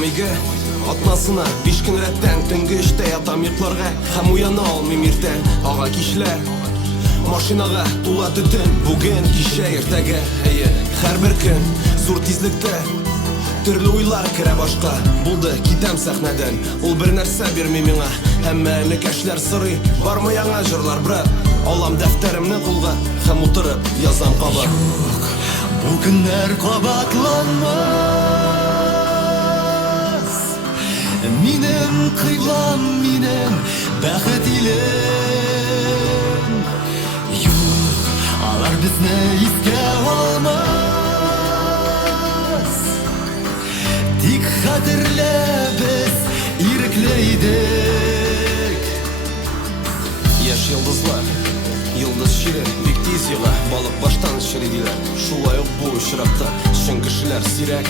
Кайтам үйге атнасына 5 күн рәттән түнгі іште ятам йокларга һәм уяна алмыйм иртән ага кичләр машинага тула төтен бүген кичә иртәгә һәрбер көн зур тизлектә төрле уйлар керә башка булды китәм сәхнәдән ул бер нәрсә бирми миңа һәммә энекәшләр сорый бармы яңа җырлар брат алам дәфтәремне кулга һәм утырып язам кабат Юк, бу көннәр кабатланмас минем кыйлам минем бәхет илем юк алар безне искә алмас тик хәтерлә без ирекле идек яшь йолдызлар Йылдыз шире бик тиз ела балык баштан шире диләр шулай ук бу очракта чын кешеләр сирәк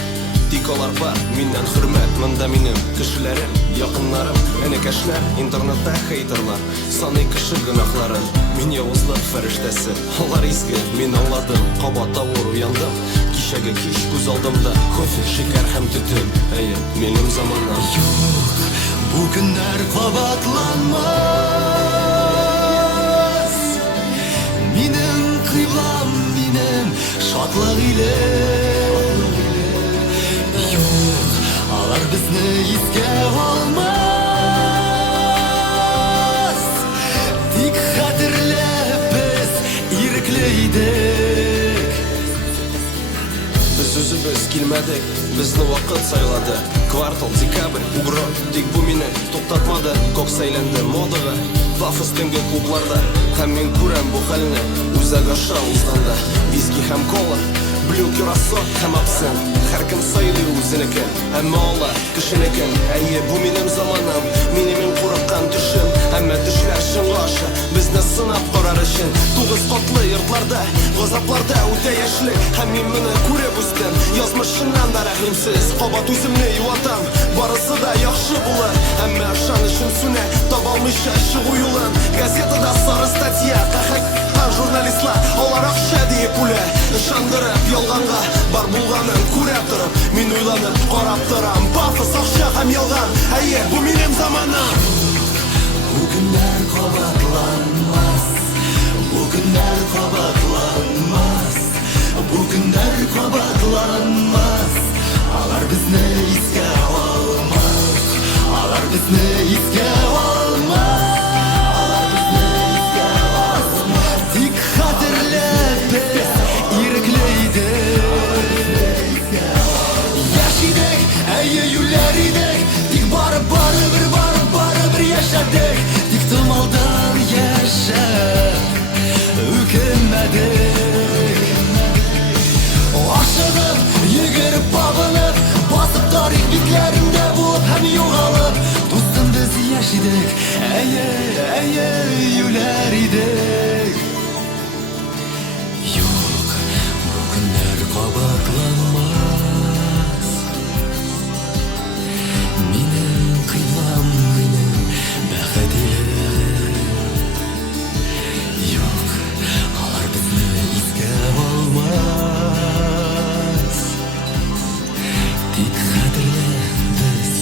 тик алар бар миннән хөрмәт монда минем кешеләрем якыннарым энекәшләр интернетта хейтерлар саный кеше гөнаһларын мин явызлык фәрештәсе алар изге мин аңладым кабат авыр уяндым кичәге кич күз алдымда кофе шикәр һәм төтен минем заманам юк бу көннәр кабатланмас минем кыйлам минем шатлык илем юк алар безне искә алмас тик хәтерләп без ирекле идек Без үзебез килмәдек безне вакыт сайлады квартал декабрь угро тик бу мине туктатмады кокс әйләнде модага пафос төнге клубларда һәм мин күрәм бу хәлне үзәк аша узганда виски һәм кола блю кюрасо һәм абсент һәркем сайлый үзенекен әмма алар кешенекен бу минем заманым минем курыккан төшем әмма төшләр чынга аша безне сынап карар өчен 9 катлы йортларда газапларда үтә яшьлек һәм мин моны күреп үстем язмышыннан да рәхимсез кабат үземне юатам барысы да яхшы булыр әмма ышанычым сүнә таба алмыйча чыгу юлын газетада сары статья журналистлар алар акча дип үлә ышандырып ялганга бар булганын күрә торып мин уйланып карап торам пафос акча һәм ялган бу минем заманым бу көннәр кабатланмас бу көннәр кабатланмас бу көннәр кабатланмас алар безне искә алмас алар безне искә алмас тик хәтерләп без ирекле идек яшь идек юләр идек тик барыбер яшәдек тик томалдан яшәп үкенмәдек ашыгып йөгереп багынып басып тарих битләрендә булып һәм югалып дустым без яшь идек юләр идек юк бу көннәр кабатланмас минем кыйлам минем бәхет илем юк алар безне искә алмас тик хәтерлә без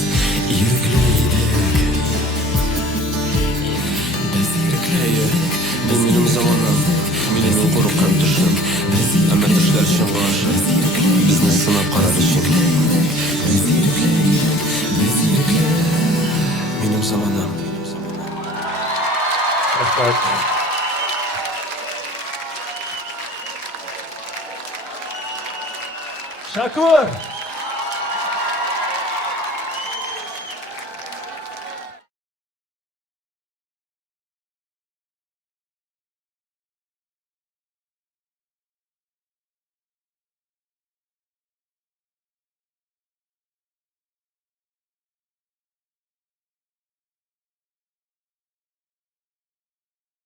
ирекле идек без ирекле идек бу минем заманым минем курыккан төшем әмма төшләр чынга аша безне сынап карар өчен минем заманым Шакур!